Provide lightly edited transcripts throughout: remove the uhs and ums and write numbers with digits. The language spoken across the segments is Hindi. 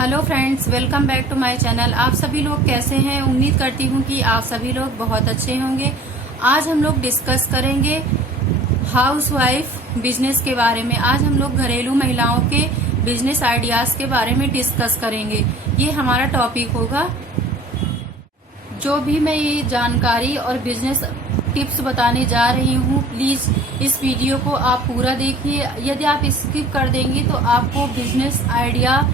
Hello friends, welcome back to my channel. आप सभी लोग कैसे हैं? उम्मीद करती हूँ कि आप सभी लोग बहुत अच्छे होंगे। आज हम लोग डिस्कस करेंगे हाउसवाइफ बिजनेस के बारे में। आज हम लोग घरेलू महिलाओं के बिजनेस आइडियाज के बारे में डिस्कस करेंगे। ये हमारा टॉपिक होगा। जो भी मैं ये जानकारी और बिजनेस टिप्स बताने जा रही हूँ, प्लीज इस वीडियो को आप पूरा देखिए। यदि आप स्किप कर देंगे तो आपको बिजनेस आइडिया,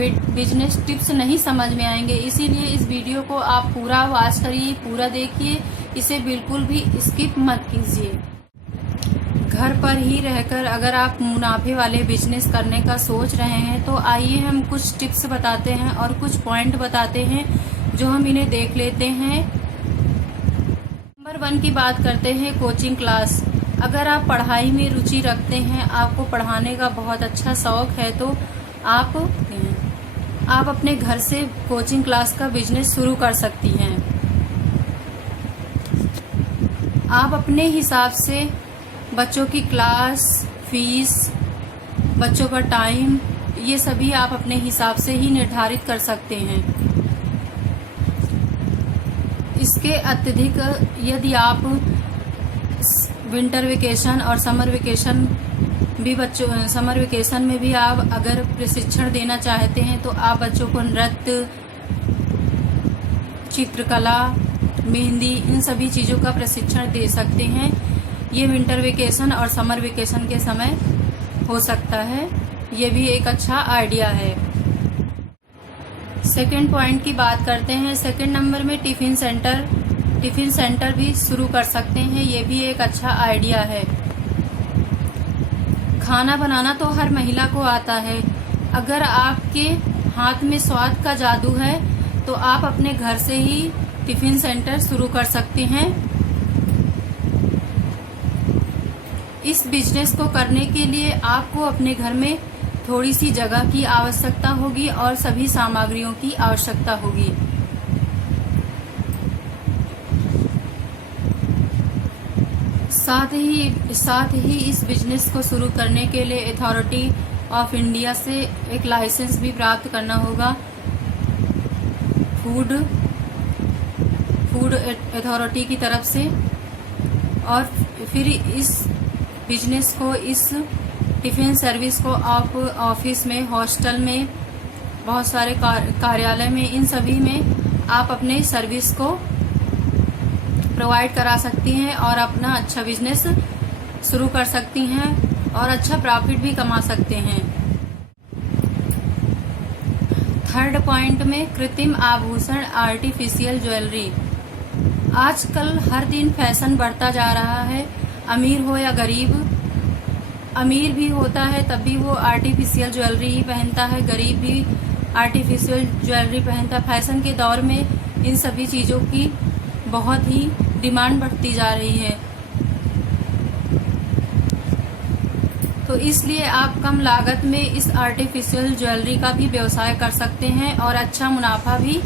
बिजनेस टिप्स नहीं समझ में आएंगे। इसीलिए इस वीडियो को आप पूरा वॉच करिए, पूरा देखिए, इसे बिल्कुल भी स्किप मत कीजिए। घर पर ही रहकर अगर आप मुनाफे वाले बिजनेस करने का सोच रहे हैं तो आइए हम कुछ टिप्स बताते हैं और कुछ पॉइंट बताते हैं जो हम इन्हें देख लेते हैं। नंबर 1 की बात करते हैं, कोचिंग क्लास। अगर आप पढ़ाई में रुचि रखते हैं, आपको पढ़ाने का बहुत अच्छा शौक है, तो आप अपने घर से कोचिंग क्लास का बिजनेस शुरू कर सकती हैं। आप अपने हिसाब से बच्चों की क्लास, फीस, बच्चों का टाइम, ये सभी आप अपने हिसाब से ही निर्धारित कर सकते हैं। इसके अत्यधिक यदि आप विंटर वेकेशन और समर वेकेशन में भी आप अगर प्रशिक्षण देना चाहते हैं तो आप बच्चों को नृत्य, चित्रकला, मेहंदी, इन सभी चीजों का प्रशिक्षण दे सकते हैं। ये विंटर वेकेशन और समर वेकेशन के समय हो सकता है। ये भी एक अच्छा आइडिया है। सेकंड पॉइंट की बात करते हैं। सेकंड नंबर में टिफिन सेंटर भी शुरू कर सकते हैं। ये भी एक अच्छा आइडिया है। खाना बनाना तो हर महिला को आता है। अगर आपके हाथ में स्वाद का जादू है तो आप अपने घर से ही टिफिन सेंटर शुरू कर सकते हैं। इस बिजनेस को करने के लिए आपको अपने घर में थोड़ी सी जगह की आवश्यकता होगी और सभी सामग्रियों की आवश्यकता होगी। साथ ही इस बिजनेस को शुरू करने के लिए अथॉरिटी ऑफ इंडिया से एक लाइसेंस भी प्राप्त करना होगा, फूड अथॉरिटी की तरफ से। और फिर इस बिजनेस को, इस टिफिन सर्विस को आप ऑफिस में, हॉस्टल में, बहुत सारे कार्यालय में, इन सभी में आप अपने सर्विस को प्रोवाइड करा सकती हैं और अपना अच्छा बिजनेस शुरू कर सकती हैं और अच्छा प्रॉफिट भी कमा सकते हैं। थर्ड पॉइंट में कृत्रिम आभूषण, आर्टिफिशियल ज्वेलरी। आजकल हर दिन फैशन बढ़ता जा रहा है। अमीर हो या गरीब, अमीर भी होता है तब भी वो आर्टिफिशियल ज्वेलरी ही पहनता है, गरीब भी आर्टिफिशियल ज्वेलरी पहनता है। फैशन के दौर में इन सभी चीजों की बहुत ही डिमांड बढ़ती जा रही है, तो इसलिए आप कम लागत में इस आर्टिफिशियल ज्वेलरी का भी व्यवसाय कर सकते हैं और अच्छा मुनाफा भी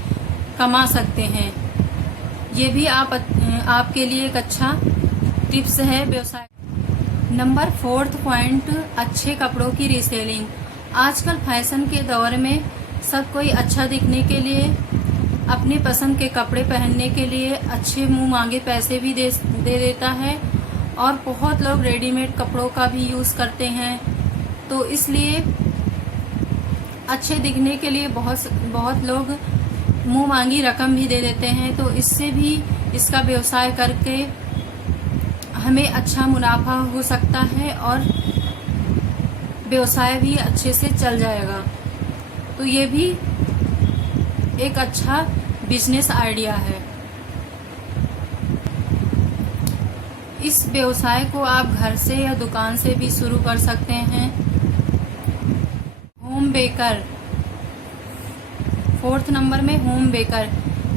कमा सकते हैं। ये भी आपके लिए एक अच्छा टिप्स है व्यवसाय। नंबर 4 पॉइंट, अच्छे कपड़ों की रीसेलिंग। आजकल फैशन के दौर में सब कोई अच्छा दिखने के लिए, अपनी पसंद के कपड़े पहनने के लिए अच्छे मुंह मांगे पैसे भी दे देता है और बहुत लोग रेडीमेड कपड़ों का भी यूज करते हैं। तो इसलिए अच्छे दिखने के लिए बहुत लोग मुंह मांगी रकम भी दे देते हैं। तो इससे भी, इसका व्यवसाय करके हमें अच्छा मुनाफा हो सकता है और व्यवसाय भी अच्छे से चल जाएगा। तो ये भी एक अच्छा बिजनेस आइडिया है। इस व्यवसाय को आप घर से या दुकान से भी शुरू कर सकते हैं। Home baker. 4th नंबर में होम बेकर।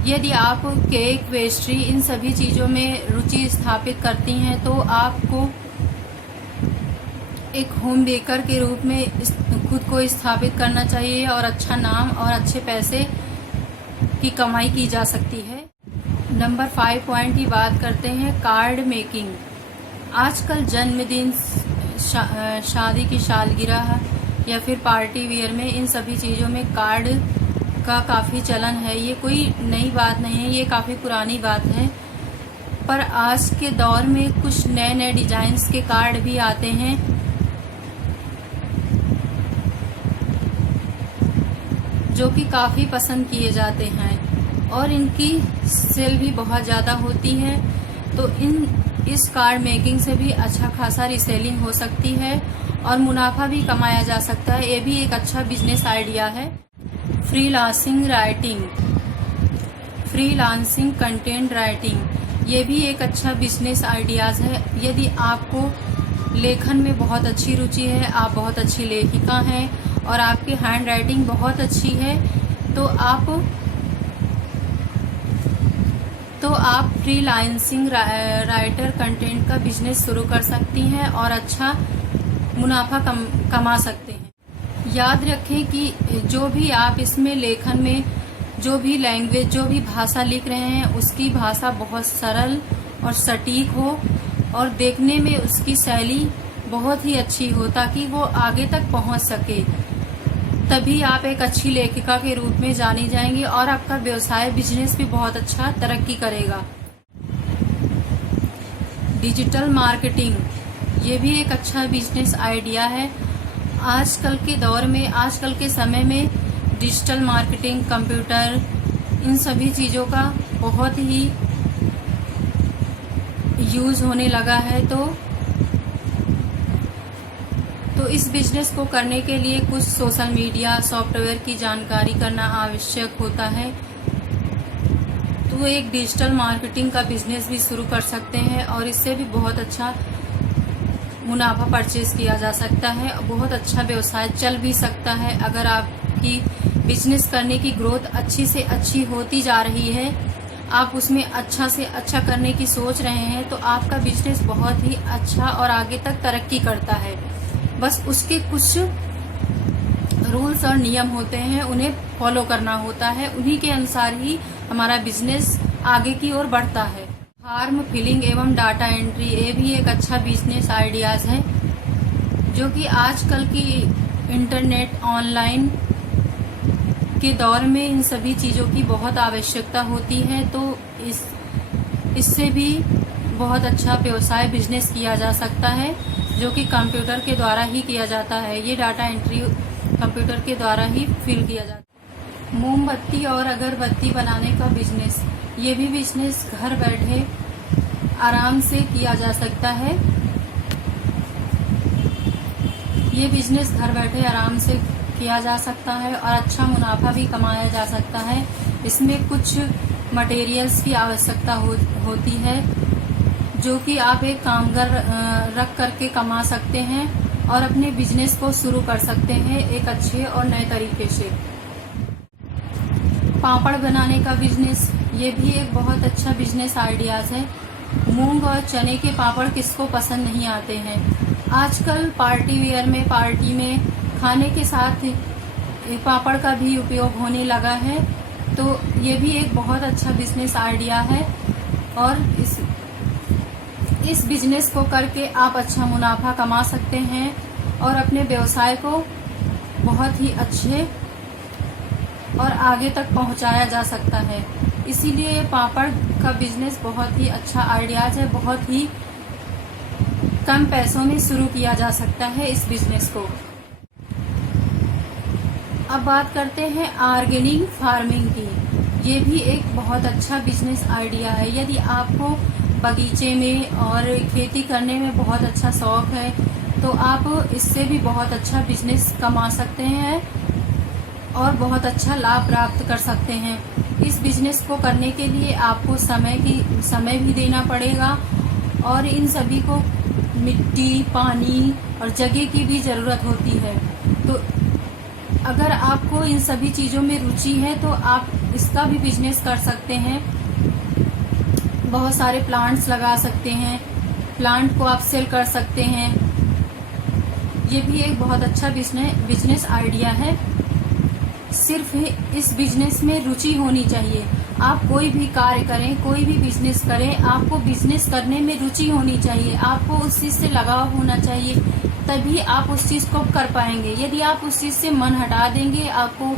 यदि आप केक, पेस्ट्री, इन सभी चीजों में रुचि स्थापित करती हैं तो आपको एक होम बेकर के रूप में खुद को स्थापित करना चाहिए और अच्छा नाम और अच्छे पैसे की कमाई की जा सकती है। नंबर 5 पॉइंट की बात करते हैं, कार्ड मेकिंग। आजकल जन्मदिन, शादी की सालगिरह, या फिर पार्टी वेयर में, इन सभी चीज़ों में कार्ड का काफ़ी चलन है। ये कोई नई बात नहीं है, ये काफ़ी पुरानी बात है। पर आज के दौर में कुछ नए नए डिजाइन्स के कार्ड भी आते हैं जो कि काफ़ी पसंद किए जाते हैं और इनकी सेल भी बहुत ज़्यादा होती है। तो इस कार्ड मेकिंग से भी अच्छा खासा रीसेलिंग हो सकती है और मुनाफा भी कमाया जा सकता है। ये भी एक अच्छा बिजनेस आइडिया है। Freelancing writing, freelancing content writing, ये भी एक अच्छा बिजनेस आइडियाज़ है। यदि आपको लेखन में बहुत अच्छी रुचि है, आप बहुत अच्छी लेखिका हैं और आपकी हैंड राइटिंग बहुत अच्छी है, तो आप फ्रीलांसिंग राइटर कंटेंट का बिजनेस शुरू कर सकती हैं और अच्छा मुनाफा कमा सकते हैं। याद रखें कि जो भी आप इसमें लेखन में जो भी लैंग्वेज, जो भी भाषा लिख रहे हैं, उसकी भाषा बहुत सरल और सटीक हो और देखने में उसकी शैली बहुत ही अच्छी हो ताकि वो आगे तक पहुंच सके। तभी आप एक अच्छी लेखिका के रूप में जानी जाएंगी और आपका व्यवसाय, बिजनेस भी बहुत अच्छा तरक्की करेगा। डिजिटल मार्केटिंग, ये भी एक अच्छा बिजनेस आइडिया है। आजकल के दौर में, आजकल के समय में डिजिटल मार्केटिंग, कंप्यूटर, इन सभी चीज़ों का बहुत ही यूज होने लगा है। तो इस बिजनेस को करने के लिए कुछ सोशल मीडिया सॉफ्टवेयर की जानकारी करना आवश्यक होता है। तो एक डिजिटल मार्केटिंग का बिजनेस भी शुरू कर सकते हैं और इससे भी बहुत अच्छा मुनाफा परचेज किया जा सकता है। बहुत अच्छा व्यवसाय चल भी सकता है। अगर आपकी बिजनेस करने की ग्रोथ अच्छी से अच्छी होती जा रही है, आप उसमें अच्छा से अच्छा करने की सोच रहे हैं, तो आपका बिजनेस बहुत ही अच्छा और आगे तक तरक्की करता है। बस उसके कुछ रूल्स और नियम होते हैं, उन्हें फॉलो करना होता है। उन्हीं के अनुसार ही हमारा बिजनेस आगे की ओर बढ़ता है। फॉर्म फिलिंग एवं डाटा एंट्री, ये भी एक अच्छा बिजनेस आइडियाज है जो कि आजकल की इंटरनेट, ऑनलाइन के दौर में इन सभी चीज़ों की बहुत आवश्यकता होती है। तो इससे भी बहुत अच्छा व्यवसाय, बिजनेस किया जा सकता है जो कि कंप्यूटर के द्वारा ही किया जाता है। ये डाटा एंट्री कंप्यूटर के द्वारा ही फिल किया जाता है। मोमबत्ती और अगरबत्ती बनाने का बिजनेस, ये भी बिजनेस घर बैठे आराम से किया जा सकता है। ये बिजनेस घर बैठे आराम से किया जा सकता है और अच्छा मुनाफा भी कमाया जा सकता है। इसमें कुछ मटेरियल्स की आवश्यकता होती है जो कि आप एक कामगार रख करके कमा सकते हैं और अपने बिजनेस को शुरू कर सकते हैं एक अच्छे और नए तरीके से। पापड़ बनाने का बिजनेस, ये भी एक बहुत अच्छा बिजनेस आइडियाज है। मूंग और चने के पापड़ किसको पसंद नहीं आते हैं। आजकल पार्टी वेयर में, पार्टी में खाने के साथ पापड़ का भी उपयोग होने लगा है। तो ये भी एक बहुत अच्छा बिजनेस आइडिया है और इस बिजनेस को करके आप अच्छा मुनाफा कमा सकते हैं और अपने व्यवसाय को बहुत ही अच्छे और आगे तक पहुंचाया जा सकता है। इसीलिए पापड़ का बिजनेस बहुत ही अच्छा आइडियाज है। बहुत ही कम पैसों में शुरू किया जा सकता है इस बिजनेस को। अब बात करते हैं ऑर्गेनिक फार्मिंग की। ये भी एक बहुत अच्छा बिजनेस आइडिया है। यदि आपको बगीचे में और खेती करने में बहुत अच्छा शौक है तो आप इससे भी बहुत अच्छा बिजनेस कमा सकते हैं और बहुत अच्छा लाभ प्राप्त कर सकते हैं। इस बिजनेस को करने के लिए आपको समय भी देना पड़ेगा और इन सभी को मिट्टी, पानी और जगह की भी ज़रूरत होती है। तो अगर आपको इन सभी चीज़ों में रुचि है तो आप इसका भी बिजनेस कर सकते हैं। बहुत सारे प्लांट्स लगा सकते हैं, प्लांट को आप सेल कर सकते हैं। ये भी एक बहुत अच्छा बिजनेस आइडिया है। सिर्फ इस बिजनेस में रुचि होनी चाहिए। आप कोई भी कार्य करें, कोई भी बिजनेस करें, आपको बिजनेस करने में रुचि होनी चाहिए। आपको उस चीज़ से लगाव होना चाहिए तभी आप उस चीज को कर पाएंगे। यदि आप उस चीज से मन हटा देंगे, आपको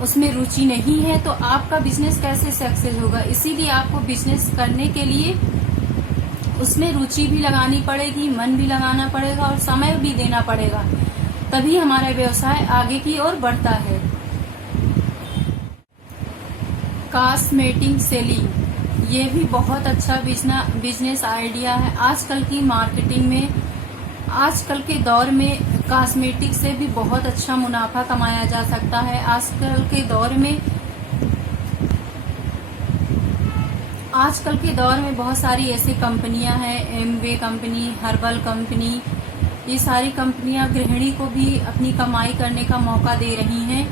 उसमें रुचि नहीं है, तो आपका बिजनेस कैसे सक्सेस होगा। इसीलिए आपको बिजनेस करने के लिए उसमें रुचि भी लगानी पड़ेगी, मन भी लगाना पड़ेगा और समय भी देना पड़ेगा, तभी हमारा व्यवसाय आगे की ओर बढ़ता है। कॉस्मेटिक सेलिंग, ये भी बहुत अच्छा बिजनेस आइडिया है। आजकल की मार्केटिंग में, आजकल के दौर में कॉस्मेटिक से भी बहुत अच्छा मुनाफा कमाया जा सकता है। आजकल के दौर में बहुत सारी ऐसी कंपनियां हैं, एमवे कंपनी, हर्बल कंपनी, ये सारी कंपनियां गृहिणी को भी अपनी कमाई करने का मौका दे रही हैं।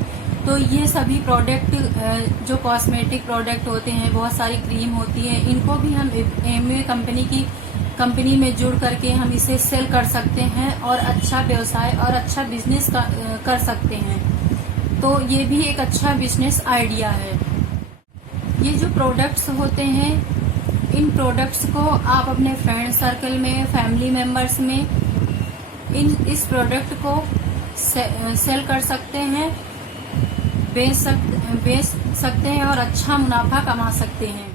तो ये सभी प्रोडक्ट जो कॉस्मेटिक प्रोडक्ट होते हैं, बहुत सारी क्रीम होती है, इनको भी हम एमवे कंपनी में जुड़ करके हम इसे सेल कर सकते हैं और अच्छा व्यवसाय और अच्छा बिजनेस कर सकते हैं। तो ये भी एक अच्छा बिजनेस आइडिया है। ये जो प्रोडक्ट्स होते हैं, इन प्रोडक्ट्स को आप अपने फ्रेंड सर्कल में, फैमिली मेंबर्स में इस प्रोडक्ट को सेल कर सकते हैं, बेच सकते हैं और अच्छा मुनाफा कमा सकते हैं।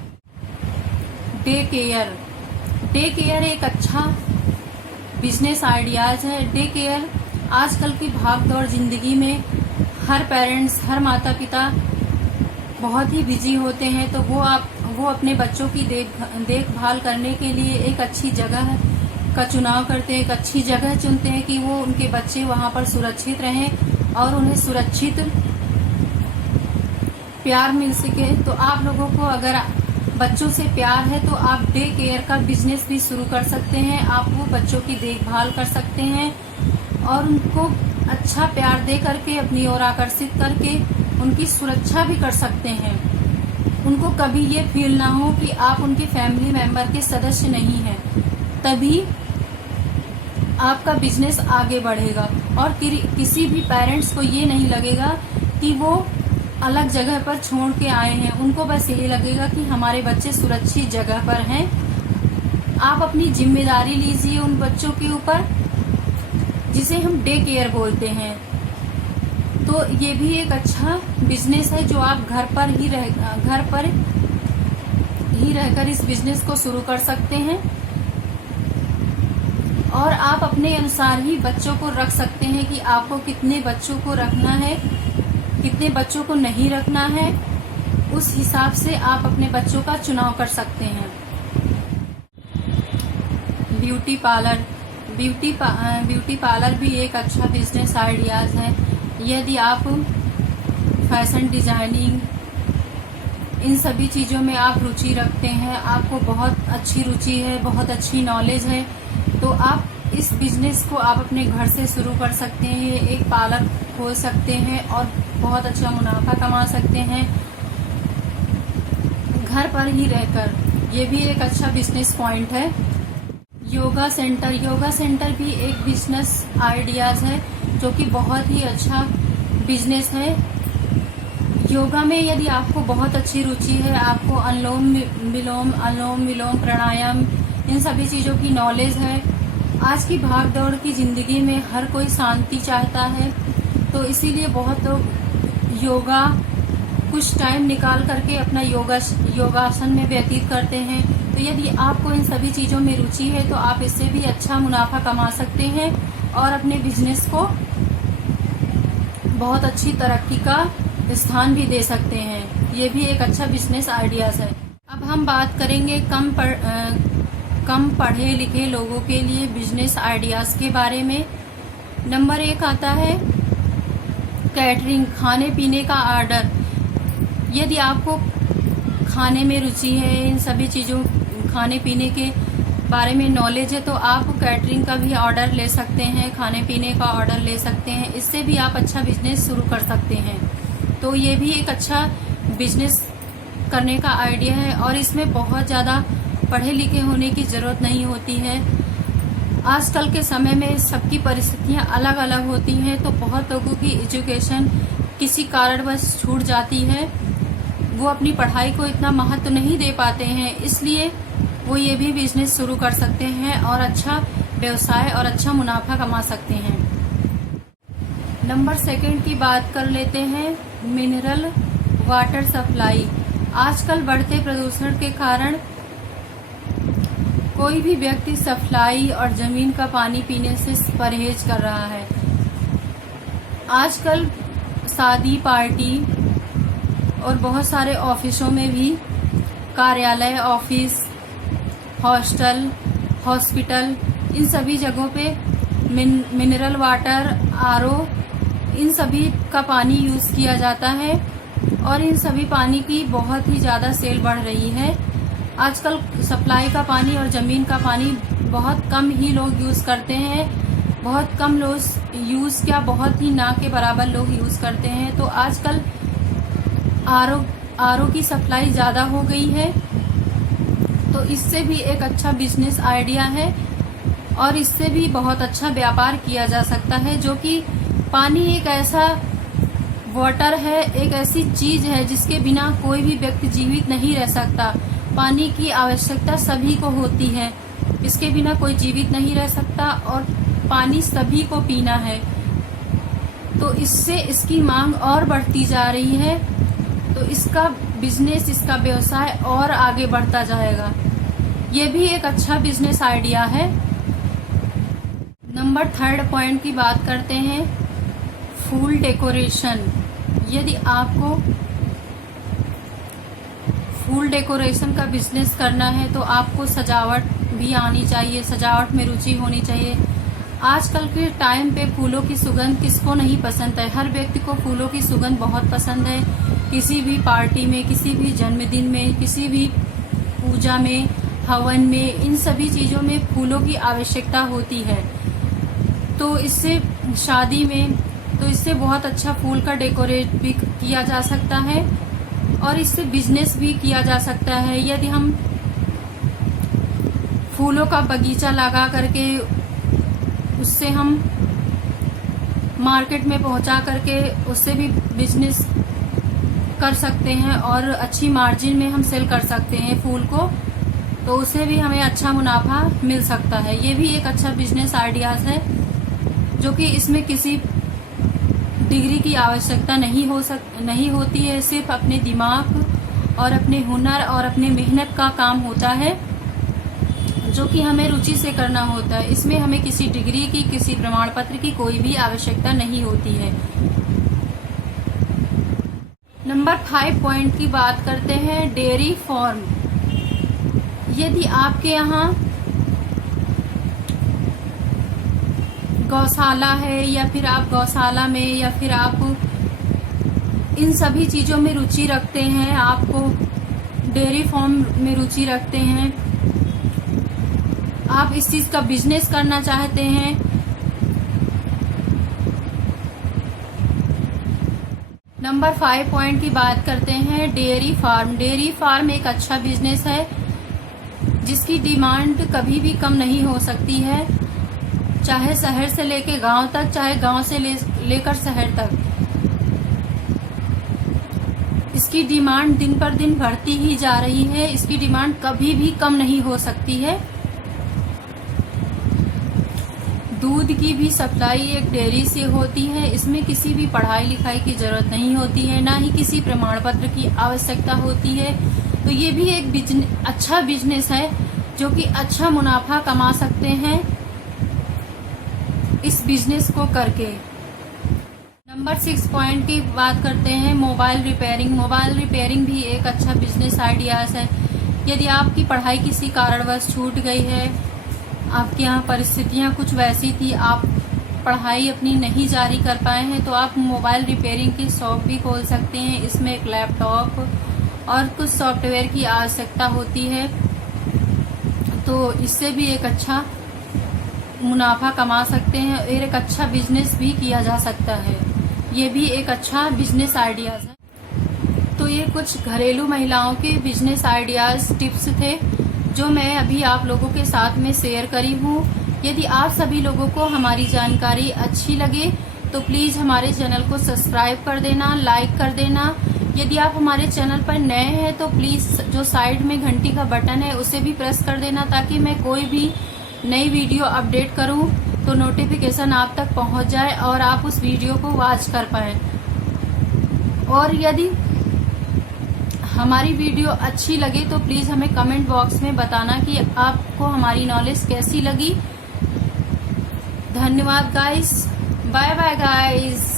डे केयर एक अच्छा बिजनेस आइडियाज है। डे केयर आजकल की भागदौड़ जिंदगी में हर पेरेंट्स, हर माता पिता बहुत ही बिजी होते हैं, तो वो अपने बच्चों की देखभाल करने के लिए एक अच्छी जगह का चुनाव करते हैं, एक अच्छी जगह चुनते हैं कि वो उनके बच्चे वहां पर सुरक्षित रहें और उन्हें सुरक्षित प्यार मिल सके। तो आप लोगों को अगर बच्चों से प्यार है तो आप डे केयर का बिजनेस भी शुरू कर सकते हैं। आप वो बच्चों की देखभाल कर सकते हैं और उनको अच्छा प्यार दे करके अपनी ओर आकर्षित करके उनकी सुरक्षा भी कर सकते हैं। उनको कभी ये फील ना हो कि आप उनके फैमिली मेंबर के सदस्य नहीं हैं, तभी आपका बिजनेस आगे बढ़ेगा। और किसी भी पेरेंट्स को ये नहीं लगेगा कि वो अलग जगह पर छोड़ के आए हैं, उनको बस यही लगेगा कि हमारे बच्चे सुरक्षित जगह पर हैं। आप अपनी जिम्मेदारी लीजिए उन बच्चों के ऊपर, जिसे हम डे केयर बोलते हैं। तो ये भी एक अच्छा बिजनेस है जो आप घर पर ही रहकर इस बिजनेस को शुरू कर सकते हैं और आप अपने अनुसार ही बच्चों को रख सकते हैं कि आपको कितने बच्चों को रखना है, कितने बच्चों को नहीं रखना है। उस हिसाब से आप अपने बच्चों का चुनाव कर सकते हैं। ब्यूटी पार्लर भी एक अच्छा बिजनेस आइडियाज है। यदि आप फैशन डिजाइनिंग, इन सभी चीजों में आप रुचि रखते हैं, आपको बहुत अच्छी रुचि है, बहुत अच्छी नॉलेज है, तो आप इस बिजनेस को आप अपने घर से शुरू कर सकते हैं। एक पार्लर खोल सकते हैं और बहुत अच्छा मुनाफा कमा सकते हैं घर पर ही रहकर। ये भी एक अच्छा बिजनेस पॉइंट है। योगा सेंटर भी एक बिजनेस आइडियाज है जो कि बहुत ही अच्छा बिजनेस है। योगा में यदि आपको बहुत अच्छी रुचि है, आपको अनुलोम विलोम, प्राणायाम, इन सभी चीजों की नॉलेज है। आज की भाग दौड़ की जिंदगी में हर कोई शांति चाहता है, तो इसीलिए बहुत लोग योगा कुछ टाइम निकाल करके अपना योगासन में व्यतीत करते हैं। तो यदि आपको इन सभी चीजों में रुचि है तो आप इससे भी अच्छा मुनाफा कमा सकते हैं और अपने बिजनेस को बहुत अच्छी तरक्की का स्थान भी दे सकते हैं। ये भी एक अच्छा बिजनेस आइडियाज है। अब हम बात करेंगे कम पढ़े लिखे लोगों के लिए बिजनेस आइडियाज के बारे में। नंबर 1 आता है कैटरिंग, खाने पीने का ऑर्डर। यदि आपको खाने में रुचि है, इन सभी चीजों खाने पीने के बारे में नॉलेज है, तो आप कैटरिंग का भी ऑर्डर ले सकते हैं, खाने पीने का ऑर्डर ले सकते हैं। इससे भी आप अच्छा बिजनेस शुरू कर सकते हैं। तो ये भी एक अच्छा बिजनेस करने का आइडिया है और इसमें बहुत ज़्यादा पढ़े लिखे होने की ज़रूरत नहीं होती है। आजकल के समय में सबकी परिस्थितियां अलग अलग होती हैं, तो बहुत लोगों की एजुकेशन किसी कारणवश छूट जाती है, वो अपनी पढ़ाई को इतना महत्व नहीं दे पाते हैं, इसलिए वो ये भी बिजनेस शुरू कर सकते हैं और अच्छा व्यवसाय और अच्छा मुनाफा कमा सकते हैं। नंबर 2 की बात कर लेते हैं, मिनरल वाटर सप्लाई। आजकल बढ़ते प्रदूषण के कारण कोई भी व्यक्ति सप्लाई और जमीन का पानी पीने से परहेज कर रहा है। आजकल शादी पार्टी और बहुत सारे ऑफिसों में भी, कार्यालय, ऑफिस, हॉस्टल, हॉस्पिटल, इन सभी जगहों पे मिनरल वाटर, आरओ, इन सभी का पानी यूज किया जाता है और इन सभी पानी की बहुत ही ज्यादा सेल बढ़ रही है। आजकल सप्लाई का पानी और जमीन का पानी बहुत कम ही लोग यूज करते हैं। बहुत कम लोग यूज क्या, बहुत ही ना के बराबर लोग यूज करते हैं। तो आजकल आरओ की सप्लाई ज्यादा हो गई है, तो इससे भी एक अच्छा बिजनेस आइडिया है और इससे भी बहुत अच्छा व्यापार किया जा सकता है। जो कि पानी एक ऐसा वाटर है, एक ऐसी चीज है जिसके बिना कोई भी व्यक्ति जीवित नहीं रह सकता। पानी की आवश्यकता सभी को होती है, इसके बिना कोई जीवित नहीं रह सकता और पानी सभी को पीना है। तो इससे इसकी मांग और बढ़ती जा रही है, तो इसका बिजनेस, इसका व्यवसाय और आगे बढ़ता जाएगा। ये भी एक अच्छा बिजनेस आइडिया है। नंबर 3 पॉइंट की बात करते हैं, फूल डेकोरेशन। यदि आपको फूल डेकोरेशन का बिजनेस करना है तो आपको सजावट भी आनी चाहिए, सजावट में रुचि होनी चाहिए। आजकल के टाइम पे फूलों की सुगंध किसको नहीं पसंद है, हर व्यक्ति को फूलों की सुगंध बहुत पसंद है। किसी भी पार्टी में, किसी भी जन्मदिन में, किसी भी पूजा में, हवन में, इन सभी चीजों में फूलों की आवश्यकता होती है। तो इससे शादी में, तो इससे बहुत अच्छा फूल का डेकोरेट भी किया जा सकता है और इससे बिजनेस भी किया जा सकता है। यदि हम फूलों का बगीचा लगा करके उससे हम मार्केट में पहुंचा करके उससे भी बिजनेस कर सकते हैं और अच्छी मार्जिन में हम सेल कर सकते हैं फूल को, तो उससे भी हमें अच्छा मुनाफा मिल सकता है। ये भी एक अच्छा बिजनेस आइडियाज है, जो कि इसमें किसी डिग्री की आवश्यकता नहीं होती है। सिर्फ अपने दिमाग और अपने हुनर और अपने मेहनत का काम होता है, जो कि हमें रुचि से करना होता है। इसमें हमें किसी डिग्री की, किसी प्रमाण पत्र की कोई भी आवश्यकता नहीं होती है। नंबर 5 पॉइंट की बात करते हैं, डेयरी फार्म। यदि आपके यहाँ गौशाला है या फिर आप गौशाला में या फिर आप इन सभी चीजों में रुचि रखते हैं, आपको डेयरी फार्म में रुचि रखते हैं, आप इस चीज का बिजनेस करना चाहते हैं, नंबर 5 पॉइंट की बात करते हैं, डेयरी फार्म। डेयरी फार्म एक अच्छा बिजनेस है जिसकी डिमांड कभी भी कम नहीं हो सकती है, चाहे शहर से लेकर गांव तक, चाहे गांव से लेकर शहर तक। इसकी डिमांड दिन पर दिन बढ़ती ही जा रही है, इसकी डिमांड कभी भी कम नहीं हो सकती है। दूध की भी सप्लाई एक डेयरी से होती है, इसमें किसी भी पढ़ाई लिखाई की जरूरत नहीं होती है, ना ही किसी प्रमाण पत्र की आवश्यकता होती है। तो ये भी एक अच्छा बिजनेस है जो कि अच्छा मुनाफा कमा सकते हैं इस बिजनेस को करके। नंबर 6 पॉइंट की बात करते हैं, मोबाइल रिपेयरिंग। मोबाइल रिपेयरिंग भी एक अच्छा बिजनेस आइडियाज है। यदि आपकी पढ़ाई किसी कारणवश छूट गई है, आपके यहाँ परिस्थितियाँ कुछ वैसी थी, आप पढ़ाई अपनी नहीं जारी कर पाए हैं, तो आप मोबाइल रिपेयरिंग की शॉप भी खोल सकते हैं। इसमें एक लैपटॉप और कुछ सॉफ्टवेयर की आवश्यकता होती है, तो इससे भी एक अच्छा मुनाफा कमा सकते हैं और एक अच्छा बिजनेस भी किया जा सकता है। ये भी एक अच्छा बिजनेस आइडियाज है। तो ये कुछ घरेलू महिलाओं के बिजनेस आइडियाज टिप्स थे जो मैं अभी आप लोगों के साथ में शेयर करी हूँ। यदि आप सभी लोगों को हमारी जानकारी अच्छी लगे तो प्लीज हमारे चैनल को सब्सक्राइब कर देना, लाइक कर देना। यदि आप हमारे चैनल पर नए हैं तो प्लीज जो साइड में घंटी का बटन है उसे भी प्रेस कर देना, ताकि मैं कोई भी नई वीडियो अपडेट करूं तो नोटिफिकेशन आप तक पहुंच जाए और आप उस वीडियो को वॉच कर पाए। और यदि हमारी वीडियो अच्छी लगे तो प्लीज हमें कमेंट बॉक्स में बताना कि आपको हमारी नॉलेज कैसी लगी। धन्यवाद गाइस, बाय बाय गाइस।